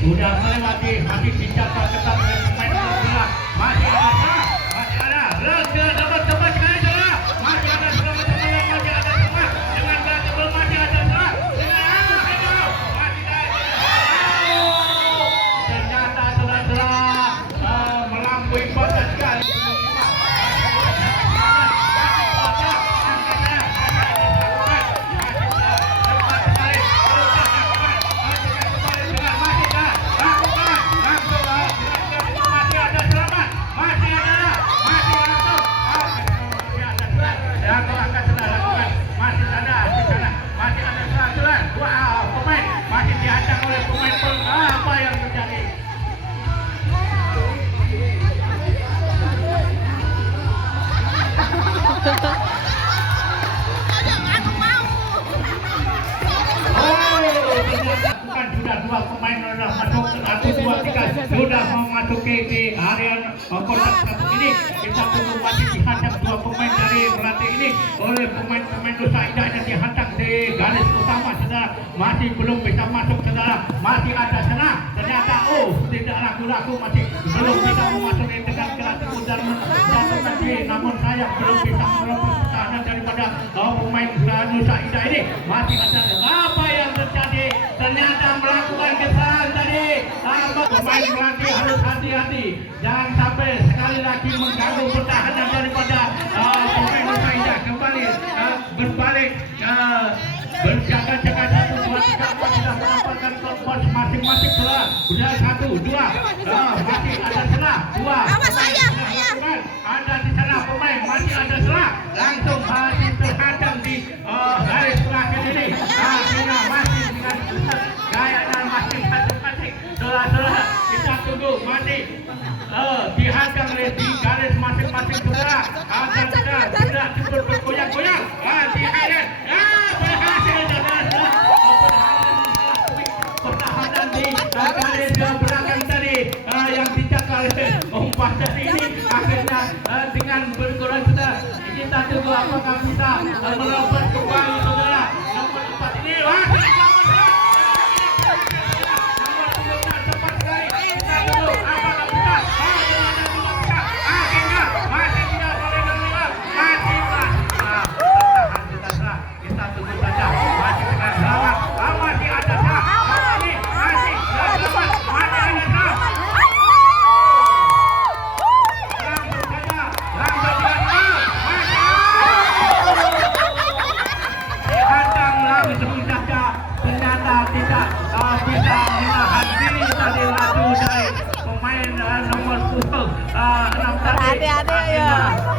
sudah melewati, masih dijaga ketat oleh pemain bola. Masih ada, teman-teman sekali salah. Masih ada teman-teman yang masih ada teman dengan gol masih ada salah. Ternyata salah melampaui batas sekali. Dua pemain sudah masuk ke 1, 2, 3 sudah memasuki di area kotak satu ini. Kita tunggu masih dihadang dua pemain dari Melati ini oleh pemain-pemain Nusa Indah yang dihadang di garis utama, saudara. Masih belum bisa masuk, saudara. Masih ada sana. Ternyata tidak laku-laku, masih belum bisa memasuki dengan kelas dan jatuh tadi. Namun saya belum bisa menerobos pertahanan daripada pemain Nusa Indah ini. Masih ada apa yang terjadi? Ternyata melakukan kesalahan tadi. Pemain Melati harus hati-hati, jangan sampai sekali lagi mengganggu pertahanan daripada pemain Nusa Indah. Kembali berbalik berjaga-jaga 1, 2, 3, 4 sudah mendapatkan pos masing-masing bola. Sudah 1, 2 masih ada celah 2. Ada di sana pemain masih ada celah, langsung terhadang di garis terakhir ini. Sehingga masih dengan gaya dan masih masing-masing saudara. Kita tunggu masih dihadang di garis masing-masing saudara. Agar tidak cukup bergoyang-goyang. Dihadang berhasil saudara. Pertahanan di garis belakang tadi yang dijaga oleh umpan tadi ini akhirnya dengan berkurang saudara. Kita tunggu apakah bisa merobos kembali saudara. Nomor 4 ini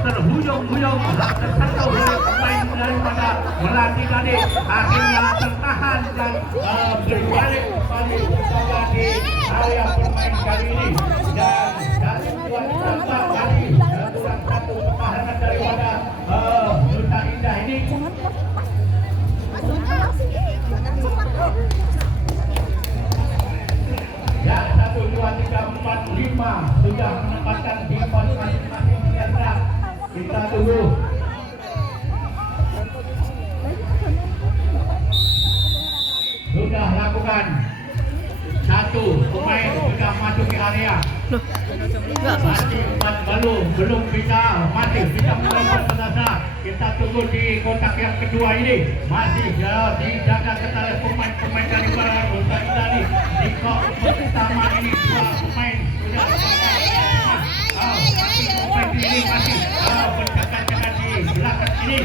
terhuyung-huyung tersentuh oleh pemain daripada Melati tadi, akhirnya tertahan dan berbalik kembali kepada di area permain kali ini. Dan dari dua tempat tadi kurang satu pertahanan daripada Nusa Indah ini. Ya, 1, 2, 3, 4, 5 sudah menempatkan di pos masing-masing. Kita tunggu. Sudah lakukan 1 pemain sudah masuk ke area. Masih 4 belum bisa, masih bisa menerobos saudara. Kita tunggu di kotak yang kedua ini. Masih dijaga ketat oleh pemain-pemain dari Nusa Indah ini. Di kotak pertama ini 2 pemain sudah pemain ini masih berjaga-jaga di belakang ini.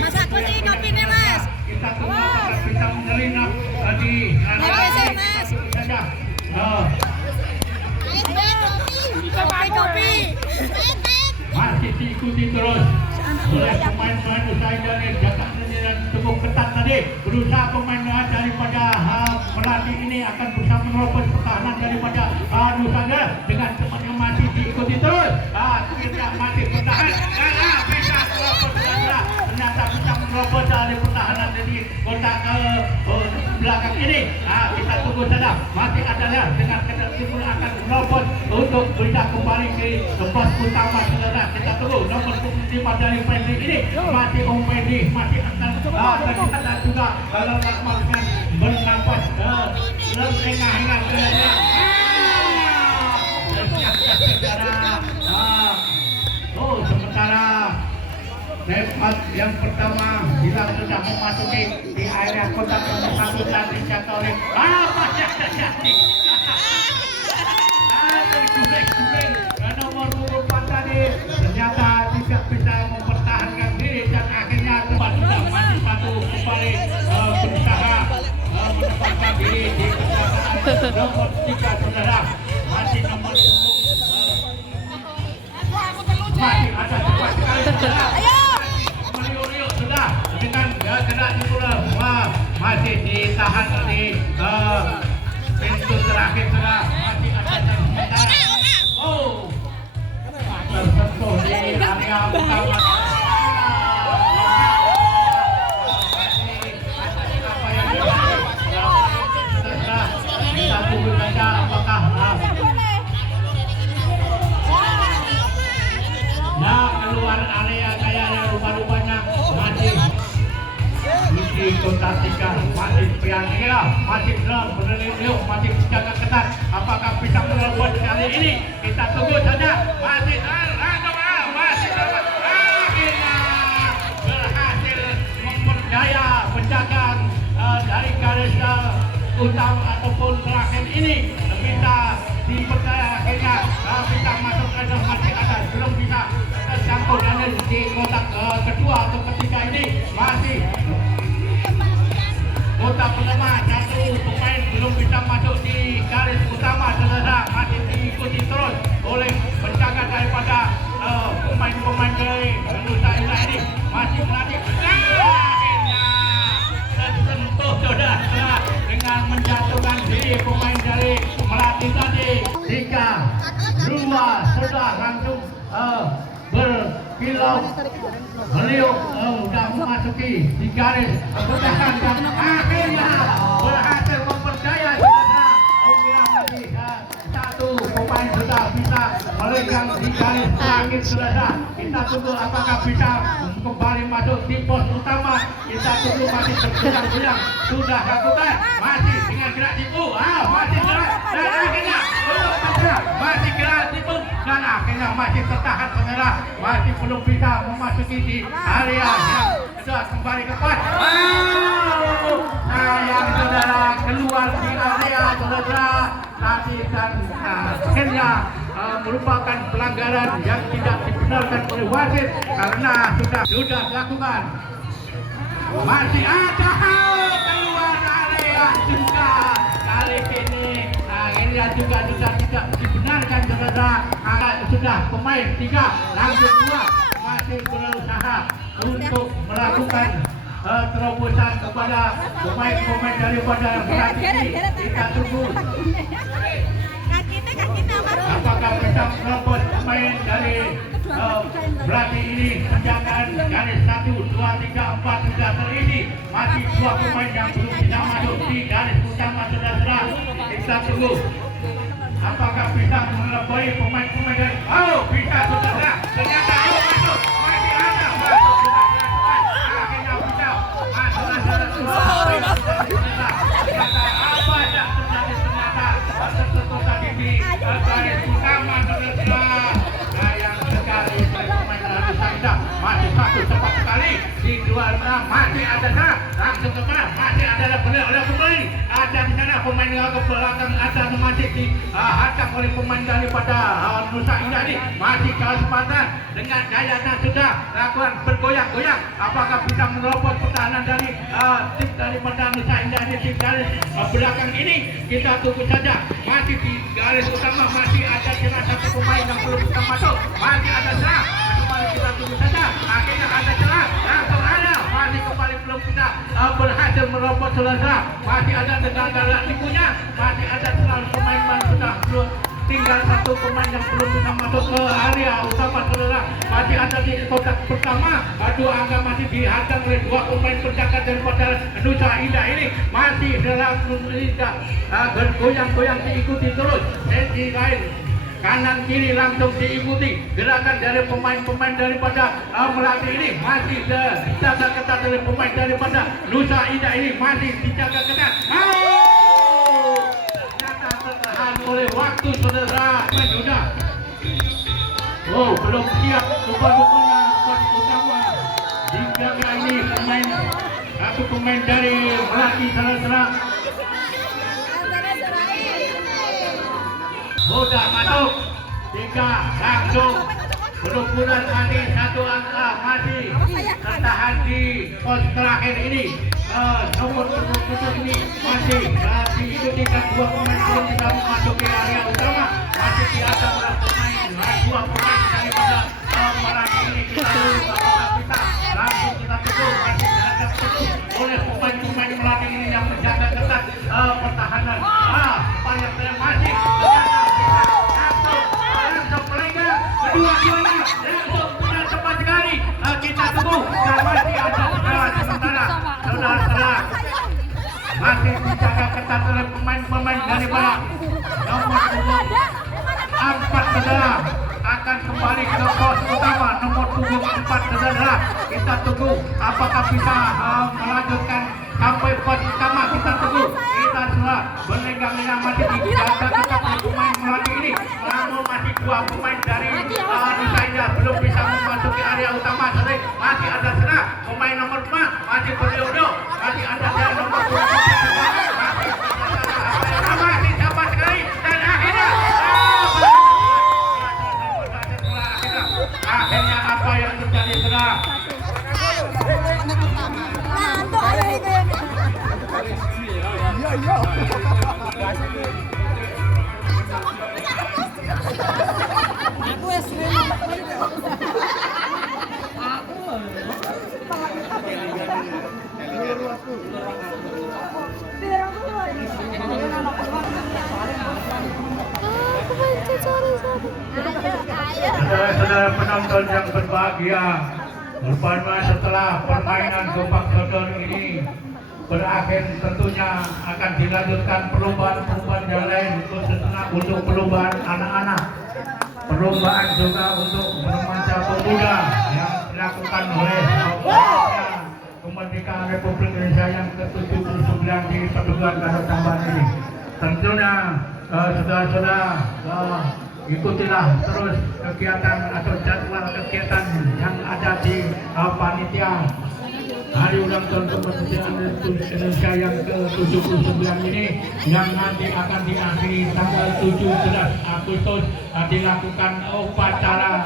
Mas aku sih kopinya mas. Kita tunggu apakah bisa menyelinap di saja. Kopi. Masih diikuti terus oleh pemain-pemain Nusa Indah ini. Jaga dan cukup ketat tadi. Berusaha pemain daripada Melati ini akan berusaha menerobos pertahanan daripada Nusa Indah dengan teman yang masih diikuti terus. Kita masih bertahan dan bisa menerobos saudara. Ternyata bisa menerobos dari pertahanan dari kotak belakang ini. Kita tunggu saja. Masih ada ya dengan ketertimbun akan menerobos untuk bisa kembali ke pos utama saudara. Kita tunggu nomor 5 dari Fendi ini masih Fendi masih akan terlihat juga kalau dengan bernafas Lengah-lengah saudara. Oh, sementara tempat yang pertama bila sudah memasuki di area kotak nomor 1 dan dicatat oleh terjadi. Terjulek-julek nomor 4 tadi ternyata tidak bisa mempertahankan diri dan akhirnya tempat sudah maju satu kembali berusaha menempatkan diri di kendaraan nomor 3 saudara. Masih nomor 10 masih ada cepat sekali saudara. Mario sudah dengan gerak di bola. Wah, masih ditahan di pintu terakhir saudara. Masih ada sementara. Oh, tersentuh di area utama. Apa yang kita tunggu saja apakah keluar area kayak rupa-rupanya masih di kota tiga masih pria masih berliuk masih jaga ketat. Apakah bisa menerobos kali ini? Kita tunggu saja. Masih akhirnya berhasil memperdaya penjagaan dari garis utama ataupun terakhir ini bisa diperdaya akhirnya bisa masuk ke dalam masih ada belum bisa tercampur dan di kotak kedua atau ketiga ini masih kotak pertama satu pemain belum bisa masuk di garis utama saudara masih diikuti terus oleh penjaga daripada pemain-pemain dari Nusa Indah ini masih melatih akhirnya tersentuh saudara dengan menjatuhkan diri pemain dari Melati tadi. 3, 2 sudah langsung berkilau beliau sudah memasuki di garis pertahanan dan akhirnya berhasil memperdaya saudara. Oke, masih satu pemain sudah bisa melenggang di garis terakhir saudara. Kita tunggu apakah bisa kembali masuk di pos utama. Kita tunggu masih berbilang sudah lakukan masih dengan gerak tipu masih gerak dan akhirnya masih gerak tipu dan akhirnya masih tertahan saudara, masih belum bisa memasuki di area yang sudah kembali ke pos. Sayang saudara keluar di area saudara tadi dan akhirnya merupakan pelanggaran yang tidak dibenarkan oleh wasit karena sudah dilakukan. Masih ada keluar area juga kali ini akhirnya juga tidak dibenarkan saudara. Sudah pemain 3 langsung 2 masih berusaha untuk melakukan terobosan kepada pemain-pemain daripada Melati ini. Kita tunggu apakah bisa merobos pemain dari Melati ini. Penjagaan garis 1, 2, 3, 4 sudah terisi. Masih 2 pemain yang belum bisa masuk di garis utama saudara. Kita tunggu apakah bisa melampaui pemain-pemain dari bisa saudara. Ternyata masuk masih ada masuk sudah dilakukan. Akhirnya bisa masuk apa yang terjadi ternyata tertutup tadi di garis utama saudara. Sayang sekali pemain dari Nusa Indah masih satu cepat sekali di 2 masih ada langsung ke mana masih ada pemain ada di sana pemain ke belakang ada masih dihadang oleh pemain daripada Nusa Indah ini masih kesempatan dengan gayanya sudah lakukan bergoyang-goyang apakah bisa menerobos pertahanan dari tim daripada Nusa Indah di tim garis belakang ini. Kita tunggu saja masih di garis utama masih ada celah satu pemain yang belum bisa masuk masih ada celah kembali kita tunggu saja akhirnya ada celah langsung ada masih kembali belum bisa berhasil merobot selesai masih ada dengan galak tipunya masih ada celah pemain sudah belum tinggal satu pemain yang belum bisa masuk ke area utama saudara masih ada di kotak pertama 2 angka masih dihadang oleh 2 pemain penjaga daripada Nusa Indah ini masih dalam tidak bergoyang-goyang diikuti terus di lain kanan kiri langsung diikuti gerakan dari pemain-pemain daripada Melati ini masih dijaga ketat dari pemain daripada Nusa Indah ini masih dijaga ketat. saudara sudah. Oh, belum siap lupa-lupanya pos utama. Hingga ini pemain satu pemain dari Melati salah-salah. Sudah masuk 3 langsung berukuran tadi 1 angka masih tertahan di pos terakhir ini. Nomor 27 ini masih diikuti dan 2 pemain belum bisa memasuki area utama. Masih di atas pemain 2 pemain daripada Melati ini. Kita langsung kita tunggu masih dihadap oleh pemain-pemain Melati ini yang menjaga ketat pertahanan. Banyak yang masih langsung melenggang kedua-duanya langsung sudah cepat sekali. Kita tunggu dan masih ada sementara saudara masih dijaga ketat oleh pemain-pemain dari bawah. Nomor 4 saudara akan kembali ke pos utama. Nomor 4 saudara, kita tunggu apakah bisa melanjutkan sampai pos utama. Kita tunggu, kita sudah berlenggang-lenggang masih dijaga ketat oleh pemain Melati ini. Namun masih 2 pemain dari Nusa Indah belum bisa memasuki area utama. Jadi masih ada serah pemain nomor 4 masih berjodoh, masih ada dari nomor 2 masih cepat sekali dan akhirnya apa yang terjadi serah. Saudara-saudara penonton yang berbahagia, rupanya setelah permainan gobak sodor ini berakhir, tentunya akan dilanjutkan perlombaan-perlombaan yang lain untuk perlombaan anak-anak, perlombaan juga untuk remaja pemuda yang dilakukan oleh Kemerdekaan Republik Indonesia yang ke-79 di Pedukuhan Garut Tambahan ini. Tentunya saudara-saudara, ikutilah terus kegiatan atau jadwal kegiatan yang ada di panitia Hari Ulang Tahun Kemerdekaan Republik Indonesia yang ke-79 ini, yang nanti akan diakhiri tanggal 17 Agustus. Dilakukan upacara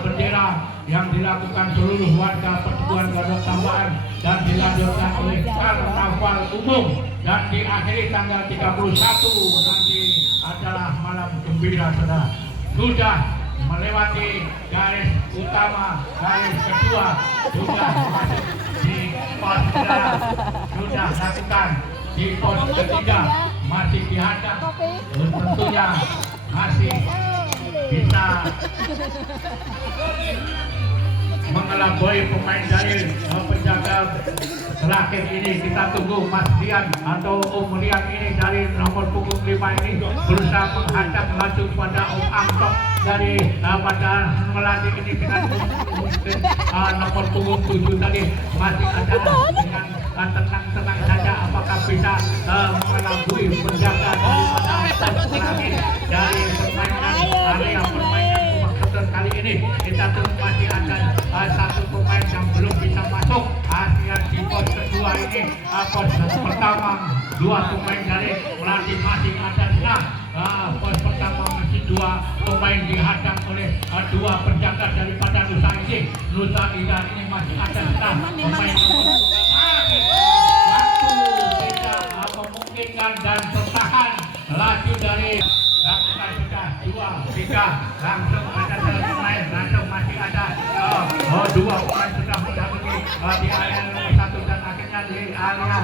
bendera yang dilakukan seluruh warga Pedukuhan Garut Tambahan dan dilanjutkan oleh karnaval umum, dan diakhiri tanggal 31 nanti adalah malam gembira. Sudah melewati garis utama, garis kedua sudah masuk di pos kedua, sudah lakukan di pos ketiga masih dihadang, tentunya masih bisa mengelabui pemain dari penjaga terakhir ini. Kita tunggu Mas Dian atau Om Rian ini dari nomor punggung 5 ini berusaha menghadap maju pada Om Angkok dari pada Melati ini dengan nomor punggung 7 tadi. Masih ada dengan tenang-tenang saja apakah bisa mengelabui penjaga daripada terakhir dari permainan area permainan kali ini. Kita tunggu masih ada satu pemain yang belum bisa masuk di pos kedua ini. Pos pertama 2 pemain dari Melati masih ada senang. Pos pertama masih 2 pemain dihadang oleh 2 penjaga daripada Nusa Indah ini masih ada senang. Pemain waktu tidak memungkinkan dan bertahan laju dari lakukan sudah 2, 3 langsung ada pemain, langsung masih ada 2 pemain sudah mendatangi di area 1 dan akhirnya di area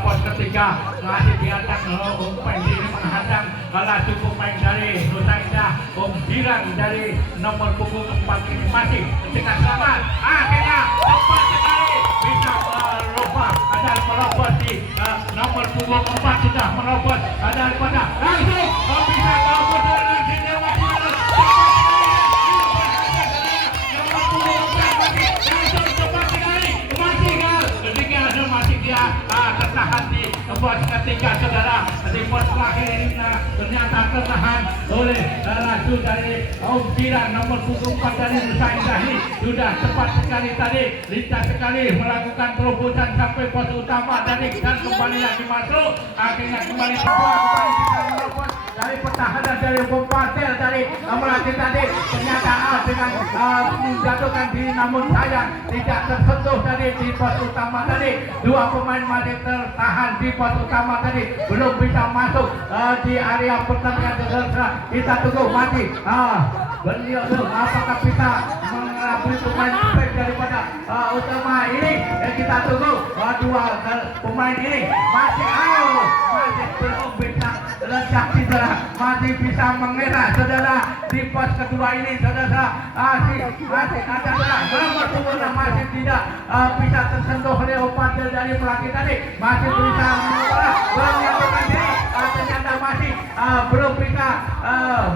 pos ketiga masih dihadang pemain ini menghadang laju pemain dari Nusa Indah. Om Diran dari nomor punggung 4 ini masih dengan selamat akhirnya cepat sekali bisa merobos di nomor punggung 4 sudah merobos daripada langsung bisa kabur dari sini. Masih dia tertahan di pos ketiga. tiga saudara di pos terakhir ini ternyata tertahan oleh laju dari Om Jiran nomor punggung 4 dari Nusa Indah ini sudah cepat sekali tadi, lincah sekali melakukan terobosan sampai pos utama tadi dan kembali lagi masuk, akhirnya kembali kita menerobos dari pertahanan dari Bompatel tadi melatih tadi ternyata dengan menjatuhkan diri, namun sayang tidak tersentuh tadi di pos utama tadi. Dua pemain masih tertahan di pos utama tadi, belum bisa masuk di area pertandingan. Kita tunggu mati beliau apakah bisa mengelabui pemain daripada utama ini. Kita tunggu dua pemain ini masih belum bisa ledak saudara, masih bisa mengira saudara di pos kedua ini saudara. Masih ada nomor punggung masih tidak bisa tersentuh oleh Opadel dari pelatih tadi, masih bisa menyatukan diri, ternyata masih belum bisa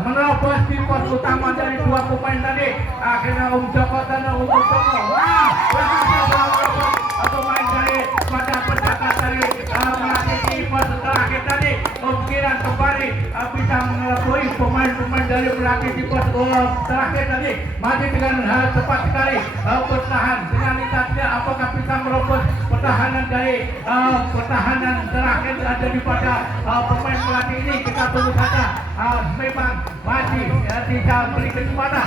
menerobos di pos utama dari dua pemain tadi. Akhirnya Joko dan Joko berhasil menerobos pemain dari pada penjaga dari melatih di pos terakhir tadi. Jiran kembali bisa mengelabui pemain-pemain dari melatih di pos terakhir tadi, masih dengan cepat sekali bertahan dengan lintasnya. Apakah bisa merobos pertahanan dari pertahanan terakhir daripada pemain pelatih ini? Kita tunggu saja. Memang masih tidak beri kesempatan.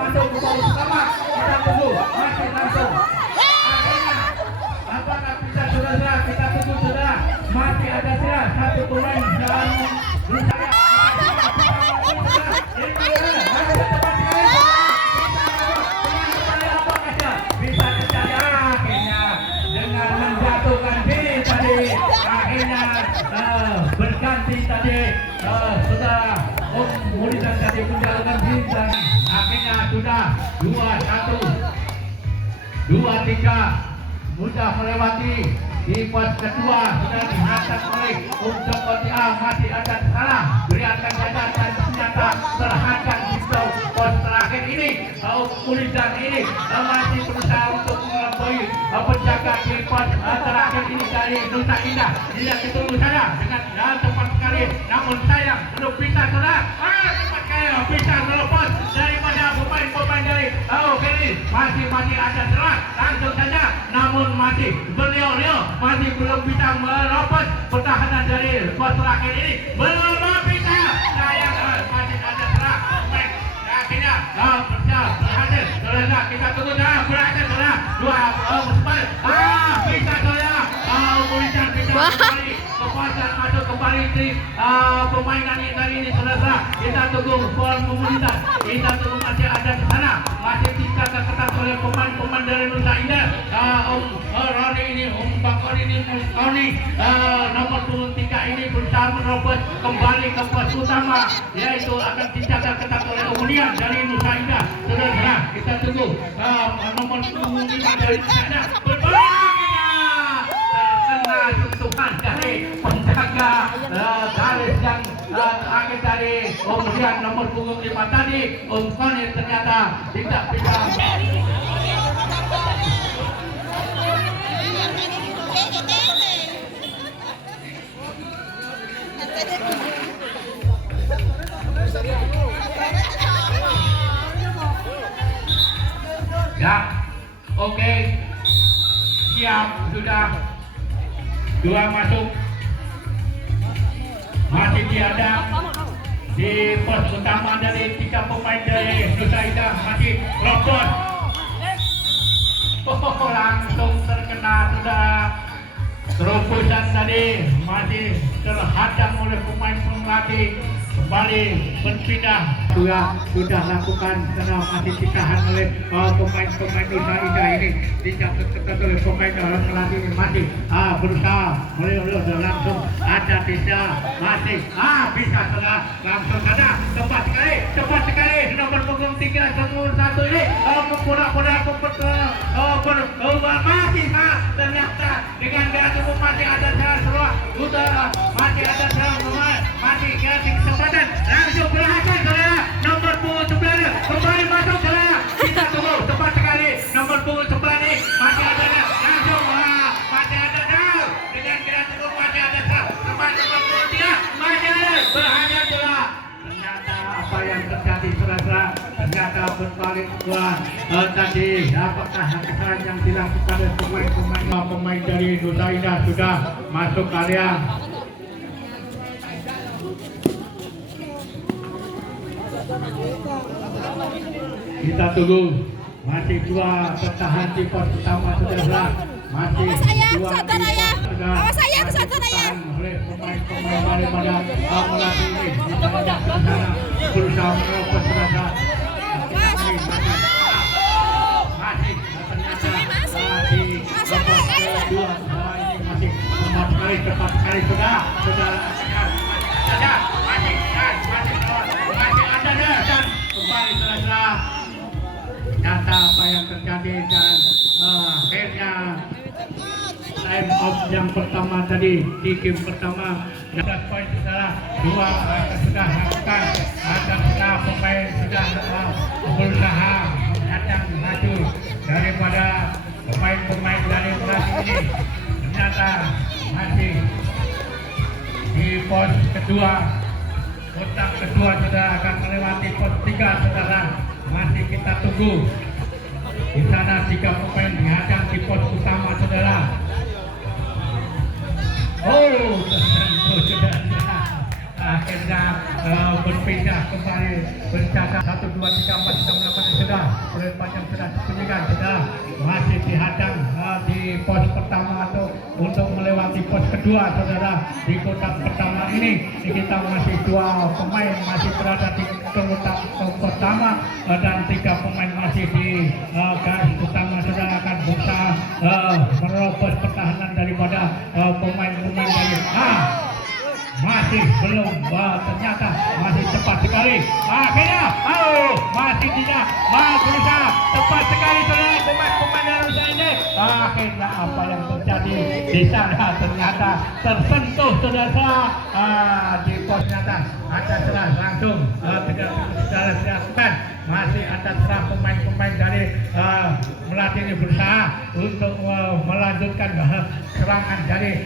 Masuk ke bawah utama, kita tunggu masih langsung. Akhirnya apakah bisa saudara? Kita tunggu saudara, masih ada saudara satu pemain dan bisa terjadi akhirnya dengan menjatuhkan diri tadi, akhirnya berganti tadi saudara Om Mulidan tadi menjalankan diri dan akhirnya sudah 2-1 2-3 sudah melewati di pos kedua. Sudah dihantam oleh Om Joko masih ada salah berikan jalan dan ternyata terhadap di pos terakhir ini. Om Mulidan ini masih berusaha untuk mengelabui penjaga di pos terakhir ini dari Nusa Indah. Tidak ditunggu saja dengan cepat sekali, namun sayang belum bisa saudara bisa melepas daripada pemain-pemain dari masih ada celah langsung saja, namun masih beliau masih belum bisa melepas pertahanan dari pos terakhir ini, belum bisa. Sayang masih ada celah akhirnya berhasil saudara. Kita tunggu berhasil saudara bisa saudara Mulidan bisa kembali kekuatan masuk kembali di permainan ini saudara. Kita tunggu Mulidan, kita tunggu masih ada di sana, masih bisa keketat oleh pemain-pemain dari Nusa Indah. Om Roni ini, Om Bakor ini, Roni nomor 3 ini berusaha menerobos kembali ke pos utama, yaitu akan dijaga ketat oleh Umulian dari Nusa Indah. Saudara, kita tunggu nomor 5 dari Nusa Indah terkena sentuhan dari penjaga garis yang akhir dari Umulian nomor punggung 5 tadi. Om Koni ternyata tidak bisa. Ya, oke, siap, sudah 2 masuk, masih dihadap di pos utama dari 3 pemain dari Nusa Indah, masih lopot, langsung terkena sudah terobosan tadi, masih terhadap oleh pemain pelatih. Kembali berpindah sudah lakukan karena masih ditahan oleh pemain-pemain Nusa Indah ini, tidak terketat oleh pemain pelatih ini, masih berusaha melihat langsung ada bisa masih bisa salah langsung sana cepat sekali nomor punggung 3 1 ini pura-pura masih ternyata dengan gaya masih ada jalan keluar utara, masih ada jalan keluar, masih kasih kesempatan langsung berhasil saudara nomor punggung 9 kembali masuk saudara, kita tunggu tepat sekali nomor punggung 9 ini masih ada langsung masih ada jauh dengan gaya masih ada tepat nomor punggung 3 masih ada berhasil saudara. Ternyata apa yang terjadi saudara, ternyata berbalik dua tadi apakah kesalahan yang dilakukan oleh pemain dari Nusa Indah sudah masuk area. Kita tunggu masih dua bertahan di pos utama saudara, masih Awas sayang, dua kesatuan ayah. Awas sayang, kesatuan ayah. oleh pemain-pemain daripada melatih ini di sana berusaha menerobos saudara. Masih cepat sekali saudara masih ada dan kembali saudara. Ternyata apa yang terjadi dan akhirnya time out yang pertama tadi di game pertama 12 poin saudara, 2 sudah lakukan ada pemain sudah berusaha datang maju daripada pemain-pemain dari Melatih ini. Ternyata masih di pos kedua, kotak kedua sudah akan melewati pos 3 saudara, masih kita tunggu. Di sana 3 pemain dihadang di pos utama saudara. Oh, tersentuh sudah. Akhirnya berpindah kembali berjaga 1, 2, 3, 4 sudah melakukan sudah oleh panjang sudah disembunyikan sudah masih dihadang di pos pertama atau untuk melewati pos kedua saudara. Di kotak pertama ini kita masih 2 pemain masih berada di kotak pertama dan 3 pemain masih di garis utama saudara akan berusaha merobos pertahanan daripada pemain-pemain dari masih belum ternyata masih cepat sekali akhirnya masih tidak berusaha cepat sekali saudara pemain-pemain Nusa ini. Akhirnya apa yang terjadi di sana ternyata tersentuh saudara di pos ternyata ada serah langsung tidak dilakukan. Masih ada serah pemain-pemain dari Melatih ini berusaha untuk melanjutkan serangan dari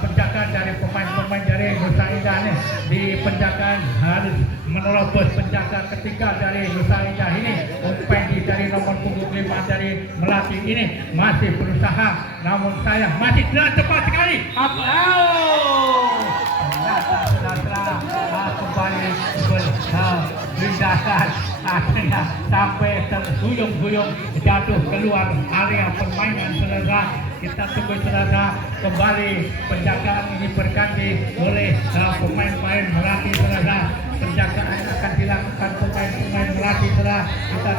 penjagaan dari pemain-pemain dari Nusa Indah ini. Di penjagaan harus menerobos penjaga ketiga dari Nusa Indah ini. Umpendi dari nomor punggung 5 dari Melatih ini masih berusaha, namun sayang masih tidak cepat sekali. Kembali berlindasan akhirnya sampai terhuyung-huyung jatuh keluar area permainan saudara. Kita tunggu saudara, kembali penjagaan ini berganti oleh pemain-pemain Melatih saudara. Penjagaan akan dilakukan pemain-pemain Melatih saudara. Kita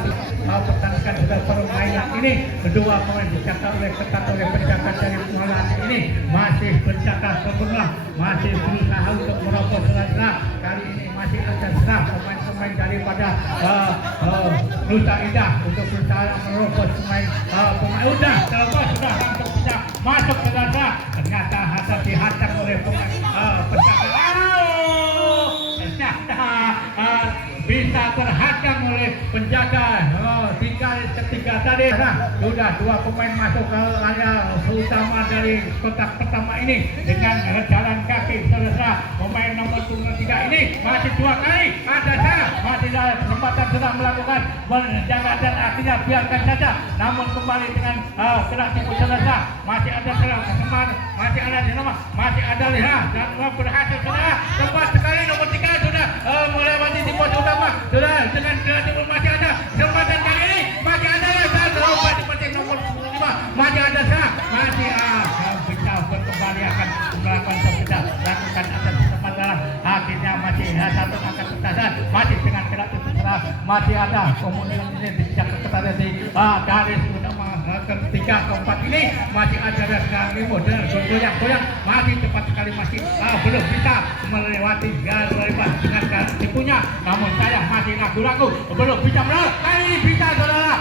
pertahankan sudah permainan ini. Kedua pemain dijaga oleh ketat oleh penjaga dari Melatih ini masih berjaga sempurna, masih berusaha untuk merobos saudara. Kali ini masih ada serah pemain-pemain daripada Nusa Indah untuk berusaha merobos pemain udah terlepas sudah langsung sudah masuk saudara. Ternyata hasil dihadang oleh pemain penjaga bisa terhadang oleh penjaga di garis ketiga tadi. Sudah 2 pemain masuk ke area utama dari kotak pertama ini dengan jalan kaki saudara. Pemain nomor 3 ini masih 2 kali ada salah, masih ada kesempatan sudah melakukan menjaga dan akhirnya biarkan saja, namun kembali dengan kena tipu saudara. Masih ada salah masih ada di nomor masih ada lihat dan berhasil saudara. Cepat sekali nomor 3 sudah melewati di pos utama sudah dengan timur masih ada kesempatan kali ini masih ada yang terlalu seperti nomor 5 masih ada sah masih bisa berkembali akan melakukan sepeda lakukan atas kesempatan akhirnya masih satu angka pertahanan masih dengan kerat terserah masih ada kemudian ini bisa ketat di garis utama ketiga keempat ini masih ada dengan remote dan goyang-goyang masih cepat sekali masih belum bisa melewati garis lebar dengan tipunya, namun sayang masih ragu-ragu belum bisa melewati. Kali ini bisa saudara.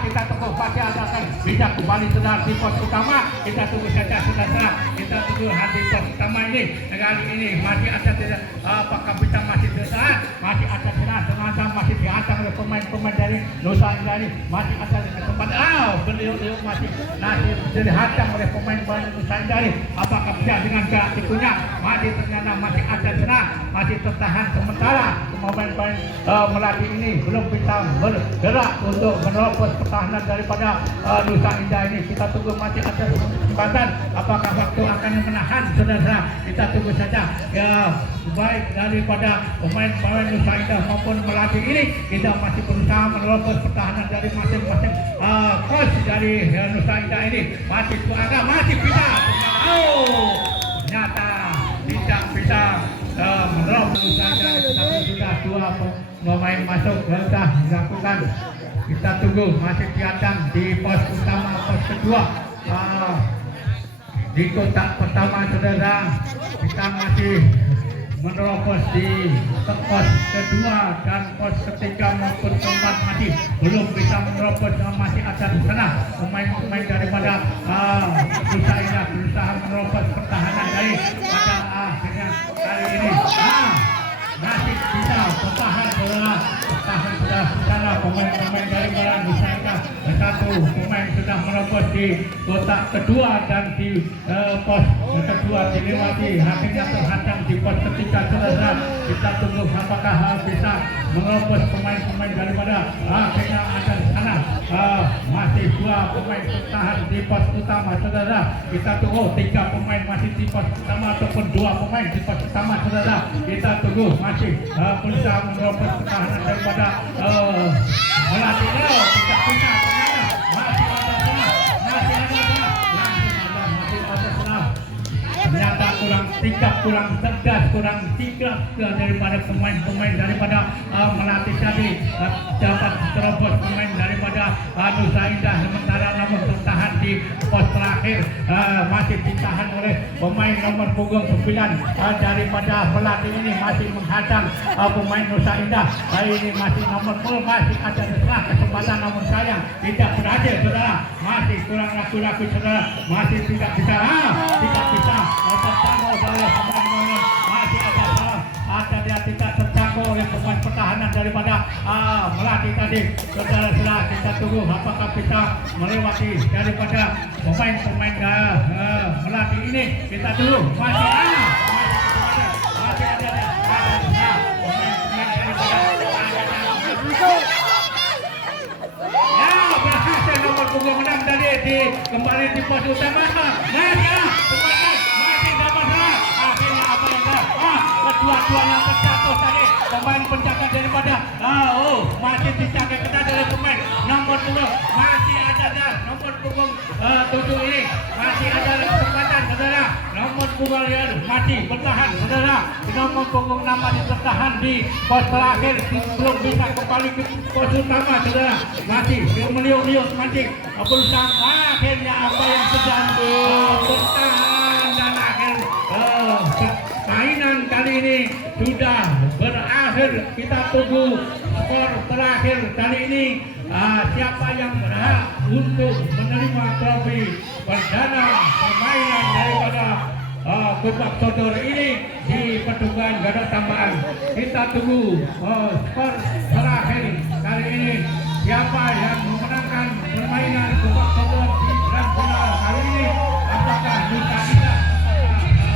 Kita tunggu pasti akan bisa kembali saudara di pos utama. Kita tunggu saja saudara. Kita tunggu di pos utama ini. Kali ini masih ada tidak apakah bisa masih saudara masih ada sengaja masih dihantam oleh pemain-pemain dari Nusa Indah ini. Masih ada kesempatan beliau masih dihantam oleh pemain-pemain Nusa Indah ini. Apakah bisa dengan tipunya masih ternyata masih ada senang masih tertahan sementara pemain-pemain Melati ini belum bisa bergerak untuk menerobos pertahanan daripada Nusa Indah ini. Kita tunggu masih ada kesempatan apakah waktu akan menahan saudara. Kita tunggu saja ya, baik daripada pemain-pemain Nusa Indah maupun Melati ini. Kita masih berusaha menerobos pertahanan dari masing-masing coach dari Nusa Indah ini. Masih bisa ternyata tidak bisa menerobos Nusa Indah. Sudah dua pemain masuk sudah dilakukan. Kita tunggu masih diadang di pos utama pos kedua. Di kotak pertama saudara kita masih menerobos di pos kedua dan pos ketiga maupun keempat masih belum bisa menerobos. Masih ada di sana pemain-pemain daripada Nusa Indah berusaha menerobos pertahanan dari pada akhirnya kali ini masih bisa bertahan saudara. Bertahan sudah sana pemain-pemain dari Nusa Indah. Satu pemain sudah menerobos di kotak kedua dan di pos kedua dilewati, akhirnya terhadang di pos ketiga saudara. Kita tunggu apakah bisa menerobos pemain-pemain daripada akhirnya ada di sana. Masih dua pemain bertahan di pos utama saudara. Kita tunggu tiga pemain masih di pos utama ataupun dua pemain di pos utama saudara. Kita tunggu masih berusaha menerobos pertahanan daripada Melati. Kita punya ternyata kurang cerdas, kurang sigap daripada pemain-pemain daripada Melati tadi dapat terobos pemain daripada Nusa Indah. Sementara namun tertahan di pos terakhir masih ditahan oleh pemain nomor punggung 9 daripada Melati ini masih menghadang pemain Nusa Indah. Ini masih nomor 10 masih ada kesempatan namun sayang tidak berhasil saudara. Masih kurang ragu-ragu saudara, masih tidak bisa terjangkau oleh pemain masih ada dia tidak terjangkau oleh pemain pertahanan daripada Melati tadi saudara. Kita tunggu apakah bisa melewati daripada pemain-pemain Melati ini. Kita tunggu masih ada berhasil nomor punggung 6 tadi kembali di pos utama. Kedua-duanya terjatuh tadi pemain penjaga daripada masih dijaga ketat oleh pemain nomor 10. Masih ada nomor punggung 7 ini masih ada kesempatan saudara. Nomor punggung masih bertahan saudara. Nomor punggung 6 masih bertahan di pos terakhir, belum bisa kembali ke pos utama saudara. Masih meliuk-liuk masih berusaha. Akhirnya apa yang sedang bertahan dan akhir mainan kali ini sudah berakhir. Kita tunggu skor terakhir kali ini. Siapa yang berhak untuk menerima trofi perdana permainan daripada Kubak Sodor ini di Petugas Gada Tambahan. Kita tunggu skor terakhir kali ini. Siapa yang memenangkan permainan Kubak Sodor di Grand Final kali ini? Apakah Nusa